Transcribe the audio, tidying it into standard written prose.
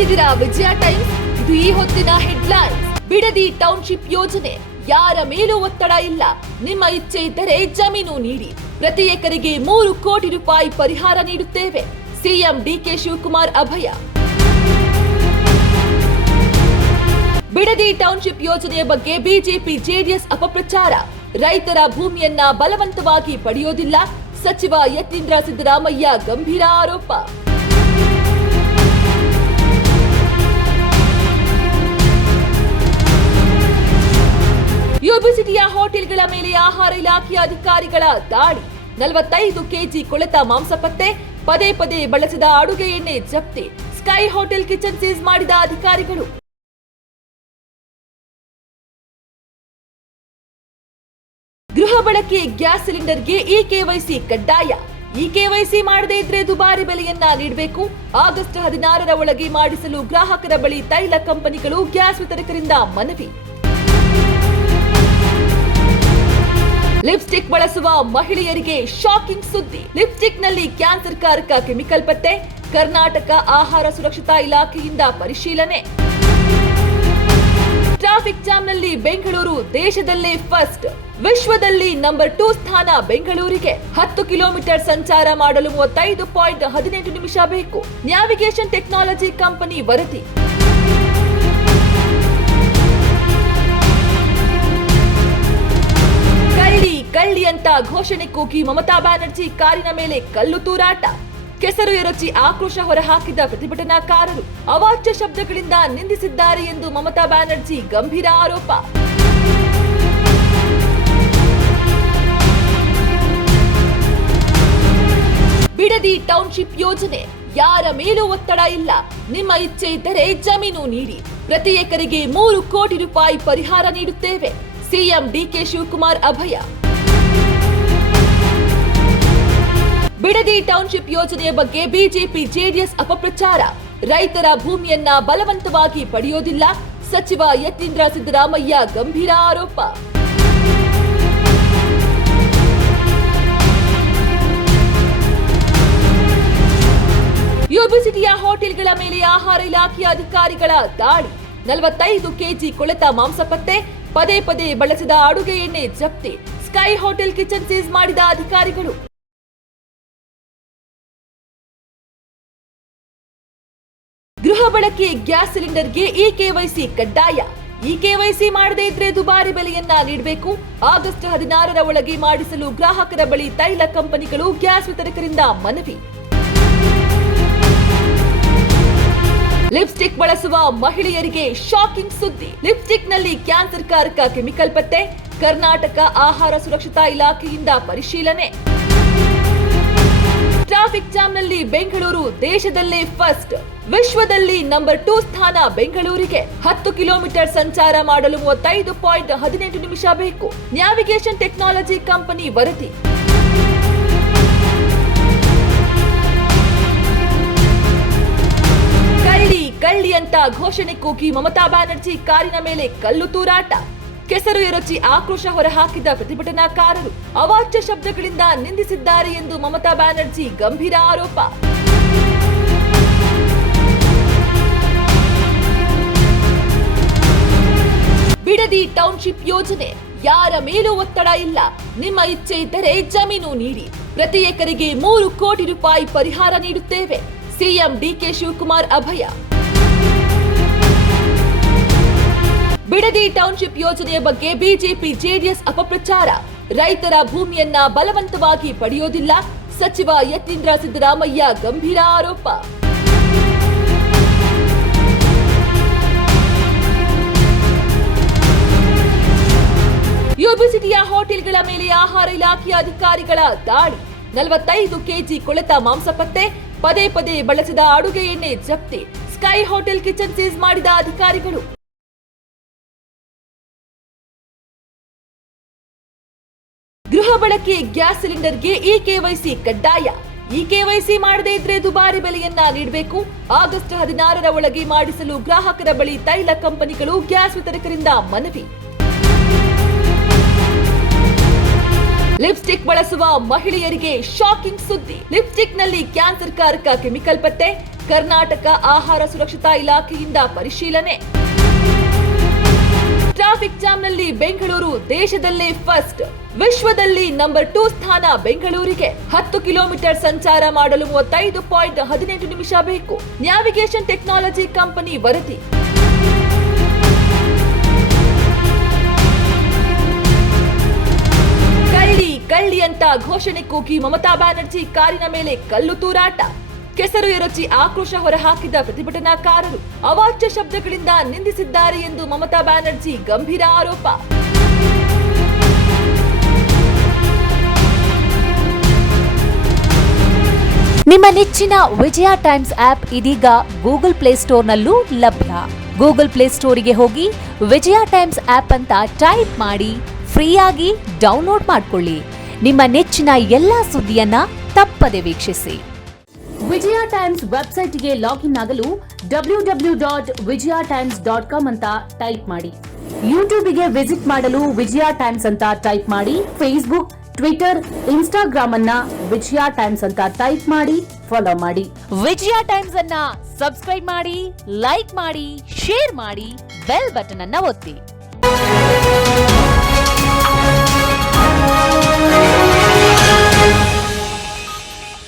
ನೋಡ್ತಿದ್ದೀರಾ ವಿಜಯ ಟೈಮ್ಸ್. ಇದು ಈ ಹೊತ್ತಿನ ಹೆಡ್ಲೈನ್ಸ್. ಬಿಡದಿ ಟೌನ್ಶಿಪ್ ಯೋಜನೆ, ಯಾರ ಮೇಲೂ ಒತ್ತಡ ಇಲ್ಲ, ನಿಮ್ಮ ಇಚ್ಛೆ ಇದ್ದರೆ ಜಮೀನು ನೀಡಿ, ಪ್ರತಿ ಎಕರೆಗೆ 3 ಕೋಟಿ ರೂಪಾಯಿ ಪರಿಹಾರ ನೀಡುತ್ತೇವೆ, ಸಿಎಂ ಡಿಕೆ ಶಿವಕುಮಾರ್ ಅಭಯ. ಬಿಡದಿ ಟೌನ್ಶಿಪ್ ಯೋಜನೆಯ ಬಗ್ಗೆ ಬಿಜೆಪಿ ಜೆಡಿಎಸ್ ಅಪಪ್ರಚಾರ. ರೈತರ ಭೂಮಿಯನ್ನ ಬಲವಂತವಾಗಿ ಪಡೆಯೋದಿಲ್ಲ, ಸಚಿವ ಯತೀಂದ್ರ ಸಿದ್ದರಾಮಯ್ಯ ಗಂಭೀರ ಆರೋಪ. ಯುಬಿಸಿಟಿಯ ಹೋಟೆಲ್ಗಳ ಮೇಲೆ ಆಹಾರ ಇಲಾಖೆಯ ಅಧಿಕಾರಿಗಳ ದಾಳಿ. 45 ಕೆಜಿ ಕೊಳೆತ ಮಾಂಸ ಪತ್ತೆ, ಪದೇ ಪದೇ ಬಳಸಿದ ಅಡುಗೆ ಎಣ್ಣೆ ಜಪ್ತಿ. ಸ್ಕೈ ಹೋಟೆಲ್ ಕಿಚನ್ ಸೀಸ್ ಮಾಡಿದ ಅಧಿಕಾರಿಗಳು. ಗೃಹ ಬಳಕೆ ಗ್ಯಾಸ್ ಸಿಲಿಂಡರ್ಗೆ ಇಕೆವೈಸಿ ಕಡ್ಡಾಯ. ಇಕೆವೈಸಿ ಮಾಡದೇ ಇದ್ರೆ ದುಬಾರಿ ಬೆಲೆಯನ್ನ ನೀಡಬೇಕು. ಆಗಸ್ಟ್ 16ರ ಒಳಗೆ ಮಾಡಿಸಲು ಗ್ರಾಹಕರ ಬಳಿ ತೈಲ ಕಂಪನಿಗಳು ಗ್ಯಾಸ್ ವಿತರಕರಿಂದ ಮನವಿ. ಲಿಪ್ಸ್ಟಿಕ್ ಬಳಸುವ ಮಹಿಳೆಯರಿಗೆ ಶಾಕಿಂಗ್ ಸುದ್ದಿ. ಲಿಪ್ಸ್ಟಿಕ್ ನಲ್ಲಿ ಕ್ಯಾನ್ಸರ್ ಕಾರಕ ಕೆಮಿಕಲ್ ಪತ್ತೆ. ಕರ್ನಾಟಕ ಆಹಾರ ಸುರಕ್ಷತಾ ಇಲಾಖೆಯಿಂದ ಪರಿಶೀಲನೆ. ಟ್ರಾಫಿಕ್ ಜಾಮ್ನಲ್ಲಿ ಬೆಂಗಳೂರು ದೇಶದಲ್ಲೇ ಫಸ್ಟ್, ವಿಶ್ವದಲ್ಲಿ ನಂಬರ್ 2 ಸ್ಥಾನ ಬೆಂಗಳೂರಿಗೆ. 10 ಕಿಲೋಮೀಟರ್ ಸಂಚಾರ ಮಾಡಲು 35.18 ನಿಮಿಷ ಬೇಕು, ನ್ಯಾವಿಗೇಷನ್ ಟೆಕ್ನಾಲಜಿ ಕಂಪನಿ ವರದಿ. ಕಳ್ಳಿ ಅಂತ ಘೋಷಣೆ ಕೂಗಿ ಮಮತಾ ಬ್ಯಾನರ್ಜಿ ಕಾರಿನ ಮೇಲೆ ಕಲ್ಲು ತೂರಾಟ. ಕೆಸರು ಎರಚಿ ಆಕ್ರೋಶ ಹೊರಹಾಕಿದ ಪ್ರತಿಭಟನಾಕಾರರು ಅವಾಚ್ಯ ಶಬ್ದಗಳಿಂದ ನಿಂದಿಸಿದ್ದಾರೆ ಎಂದು ಮಮತಾ ಬ್ಯಾನರ್ಜಿ ಗಂಭೀರ ಆರೋಪ. ಬಿಡದಿ ಟೌನ್ಶಿಪ್ ಯೋಜನೆ, ಯಾರ ಮೇಲೂ ಒತ್ತಡ ಇಲ್ಲ, ನಿಮ್ಮ ಇಚ್ಛೆ ಇದ್ದರೆ ಜಮೀನು ನೀಡಿ, ಪ್ರತಿ ಎಕರೆಗೆ 3 ಕೋಟಿ ರೂಪಾಯಿ ಪರಿಹಾರ ನೀಡುತ್ತೇವೆ, ಸಿಎಂ ಡಿಕೆ ಶಿವಕುಮಾರ್ ಅಭಯ. ಬಿಡದಿ ಟೌನ್ಶಿಪ್ ಯೋಜನೆಯ ಬಗ್ಗೆ ಬಿಜೆಪಿ ಜೆಡಿಎಸ್ ಅಪಪ್ರಚಾರ. ರೈತರ ಭೂಮಿಯನ್ನ ಬಲವಂತವಾಗಿ ಪಡೆಯೋದಿಲ್ಲ, ಸಚಿವ ಯತೀಂದ್ರ ಸಿದ್ದರಾಮಯ್ಯ ಗಂಭೀರ ಆರೋಪ. ಯುಬಿಸಿಟಿಯ ಹೋಟೆಲ್ಗಳ ಮೇಲೆ ಆಹಾರ ಇಲಾಖೆಯ ಅಧಿಕಾರಿಗಳ ದಾಳಿ. 45 ಕೆಜಿ ಕೊಳೆತ ಮಾಂಸ ಪತ್ತೆ, ಪದೇ ಪದೇ ಬಳಸಿದ ಅಡುಗೆ ಎಣ್ಣೆ ಜಪ್ತಿ. ಸ್ಕೈ ಹೋಟೆಲ್ ಕಿಚನ್ ಸೀಸ್ ಮಾಡಿದ ಅಧಿಕಾರಿಗಳು. ಗೃಹ ಬಳಕೆ ಗ್ಯಾಸ್ ಸಿಲಿಂಡರ್ಗೆ ಇಕೆವೈಸಿ ಕಡ್ಡಾಯ. ಇಕೆವೈಸಿ ಮಾಡದೇ ಇದ್ರೆ ದುಬಾರಿ ಬೆಲೆಯನ್ನ ನೀಡಬೇಕು. ಆಗಸ್ಟ್ 16ರ ಒಳಗೆ ಮಾಡಿಸಲು ಗ್ರಾಹಕರ ಬಳಿ ತೈಲ ಕಂಪನಿಗಳು ಗ್ಯಾಸ್ ವಿತರಕರಿಂದ ಮನವಿ. ಲಿಪ್ಸ್ಟಿಕ್ ಬಳಸುವ ಮಹಿಳೆಯರಿಗೆ ಶಾಕಿಂಗ್ ಸುದ್ದಿ. ಲಿಪ್ಸ್ಟಿಕ್ ನಲ್ಲಿ ಕ್ಯಾನ್ಸರ್ ಕಾರಕ ಕೆಮಿಕಲ್ ಪತ್ತೆ. ಕರ್ನಾಟಕ ಆಹಾರ ಸುರಕ್ಷತಾ ಇಲಾಖೆಯಿಂದ ಪರಿಶೀಲನೆ. ಟ್ರಾಫಿಕ್ ಜಾಮ್ನಲ್ಲಿ ಬೆಂಗಳೂರು ದೇಶದಲ್ಲೇ ಫಸ್ಟ್, ವಿಶ್ವದಲ್ಲಿ ನಂಬರ್ 2 ಸ್ಥಾನ ಬೆಂಗಳೂರಿಗೆ. 10 ಕಿಲೋಮೀಟರ್ ಸಂಚಾರ ಮಾಡಲು 35.18 ನಿಮಿಷ ಬೇಕು, ನ್ಯಾವಿಗೇಷನ್ ಟೆಕ್ನಾಲಜಿ ಕಂಪನಿ ವರದಿ. ಕಳ್ಳಿ ಅಂತ ಘೋಷಣೆ ಕೂಗಿ ಮಮತಾ ಬ್ಯಾನರ್ಜಿ ಕಾರಿನ ಮೇಲೆ ಕಲ್ಲು ತೂರಾಟ. ಕೆಸರು ಎರಚಿ ಆಕ್ರೋಶ ಹೊರಹಾಕಿದ ಪ್ರತಿಭಟನಾಕಾರರು ಅವಾಚ್ಯ ಶಬ್ದಗಳಿಂದ ನಿಂದಿಸಿದ್ದಾರೆ ಎಂದು ಮಮತಾ ಬ್ಯಾನರ್ಜಿ ಗಂಭೀರ ಆರೋಪ. ಬಿಡದಿ ಟೌನ್ಶಿಪ್ ಯೋಜನೆ, ಯಾರ ಮೇಲೂ ಒತ್ತಡ ಇಲ್ಲ, ನಿಮ್ಮ ಇಚ್ಛೆ ಇದ್ದರೆ ಜಮೀನು ನೀಡಿ, ಪ್ರತಿ ಎಕರೆಗೆ 3 ಕೋಟಿ ರೂಪಾಯಿ ಪರಿಹಾರ ನೀಡುತ್ತೇವೆ, ಸಿಎಂ ಡಿಕೆ ಶಿವಕುಮಾರ್ ಅಭಯ. ಬಿಡದಿ ಟೌನ್ಶಿಪ್ ಯೋಜನೆಯ ಬಗ್ಗೆ ಬಿಜೆಪಿ ಜೆಡಿಎಸ್ ಅಪಪ್ರಚಾರ. ರೈತರ ಭೂಮಿಯನ್ನ ಬಲವಂತವಾಗಿ ಪಡೆಯೋದಿಲ್ಲ, ಸಚಿವ ಯತೀಂದ್ರ ಸಿದ್ದರಾಮಯ್ಯ ಗಂಭೀರ ಆರೋಪ. ಯುಬಿಸಿಟಿಯ ಹೋಟೆಲ್ಗಳ ಮೇಲೆ ಆಹಾರ ಇಲಾಖೆಯ ಅಧಿಕಾರಿಗಳ ದಾಳಿ. 45 ಕೆಜಿ ಕೊಳೆತ ಮಾಂಸ ಪತ್ತೆ, ಪದೇ ಪದೇ ಬಳಸಿದ ಅಡುಗೆ ಎಣ್ಣೆ ಜಪ್ತಿ. ಸ್ಕೈ ಹೋಟೆಲ್ ಕಿಚನ್ ಸೀಸ್ ಮಾಡಿದ ಅಧಿಕಾರಿಗಳು. ಗೃಹ ಬಳಕೆ ಗ್ಯಾಸ್ ಸಿಲಿಂಡರ್ಗೆ ಇಕೆವೈಸಿ ಕಡ್ಡಾಯ. ಇಕೆವೈಸಿ ಮಾಡದೇ ಇದ್ರೆ ದುಬಾರಿ ಬೆಲೆಯನ್ನ ನೀಡಬೇಕು. ಆಗಸ್ಟ್ 16ರ ಒಳಗೆ ಮಾಡಿಸಲು ಗ್ರಾಹಕರ ಬಳಿ ತೈಲ ಕಂಪನಿಗಳು ಗ್ಯಾಸ್ ವಿತರಕರಿಂದ ಮನವಿ. ಲಿಪ್ಸ್ಟಿಕ್ ಬಳಸುವ ಮಹಿಳೆಯರಿಗೆ ಶಾಕಿಂಗ್ ಸುದ್ದಿ. ಲಿಪ್ಸ್ಟಿಕ್ ನಲ್ಲಿ ಕ್ಯಾನ್ಸರ್ ಕಾರಕ ಕೆಮಿಕಲ್ ಪತ್ತೆ. ಕರ್ನಾಟಕ ಆಹಾರ ಸುರಕ್ಷತಾ ಇಲಾಖೆಯಿಂದ ಪರಿಶೀಲನೆ. ಟ್ರಾಫಿಕ್ ಜಾಮ್ನಲ್ಲಿ ಬೆಂಗಳೂರು ದೇಶದಲ್ಲೇ ಫಸ್ಟ್, ವಿಶ್ವದಲ್ಲಿ ನಂಬರ್ 2 ಸ್ಥಾನ ಬೆಂಗಳೂರಿಗೆ. 10 ಕಿಲೋಮೀಟರ್ ಸಂಚಾರ ಮಾಡಲು 35.18 ನಿಮಿಷ ಬೇಕು. ನ್ಯಾವಿಗೇಷನ್ ಟೆಕ್ನಾಲಜಿ ಕಂಪನಿ ವರದಿ. ಕಳ್ಳಿ ಕಳ್ಳಿ ಅಂತ ಘೋಷಣೆ ಕೂಗಿ ಮಮತಾ ಬ್ಯಾನರ್ಜಿ ಕಾರಿನ ಮೇಲೆ ಕಲ್ಲು ತೂರಾಟ. ಕೆಸರು ಎರಚಿ ಆಕ್ರೋಶ ಹೊರಹಾಕಿದ ಪ್ರತಿಭಟನಾಕಾರರು ಅವಾಚ್ಯ ಶಬ್ದಗಳಿಂದ ನಿಂದಿಸಿದ್ದಾರೆ ಎಂದು ಮಮತಾ ಬ್ಯಾನರ್ಜಿ ಗಂಭೀರ ಆರೋಪ. ನಿಮ್ಮ ನೆಚ್ಚಿನ ವಿಜಯ ಟೈಮ್ಸ್ ಆಪ್ ಇದೀಗ ಗೂಗಲ್ ಪ್ಲೇಸ್ಟೋರ್ನಲ್ಲೂ ಲಭ್ಯ. ಗೂಗಲ್ ಪ್ಲೇಸ್ಟೋರಿಗೆ ಹೋಗಿ ವಿಜಯ ಟೈಮ್ಸ್ ಆಪ್ ಅಂತ ಟೈಪ್ ಮಾಡಿ ಫ್ರೀಯಾಗಿ ಡೌನ್ಲೋಡ್ ಮಾಡಿಕೊಳ್ಳಿ. ನಿಮ್ಮ ನೆಚ್ಚಿನ ಎಲ್ಲಾ ಸುದ್ದಿಯನ್ನ ತಪ್ಪದೆ ವೀಕ್ಷಿಸಿ. ವಿಜಯ ಟೈಮ್ಸ್ ವೆಬ್ಸೈಟ್ಗೆ ಲಾಗಿನ್ ಆಗಲು www.vijayatimes.com ಅಂತ ಟೈಪ್ ಮಾಡಿ. ಯೂಟ್ಯೂಬ್ಗೆ ವಿಸಿಟ್ ಮಾಡಲು ವಿಜಯ ಟೈಮ್ಸ್ ಅಂತ ಟೈಪ್ ಮಾಡಿ. ಫೇಸ್ಬುಕ್, ಟ್ವಿಟರ್, ಇನ್ಸ್ಟಾಗ್ರಾಮ್ ಅನ್ನ ವಿಜಯ ಟೈಮ್ಸ್ ಅಂತ ಟೈಪ್ ಮಾಡಿ ಫಾಲೋ ಮಾಡಿ. ವಿಜಯ ಟೈಮ್ಸ್ ಅನ್ನ ಸಬ್ಸ್ಕ್ರೈಬ್ ಮಾಡಿ, ಲೈಕ್ ಮಾಡಿ, ಶೇರ್ ಮಾಡಿ, ಬೆಲ್ ಬಟನ್ ಅನ್ನ ಒತ್ತಿ.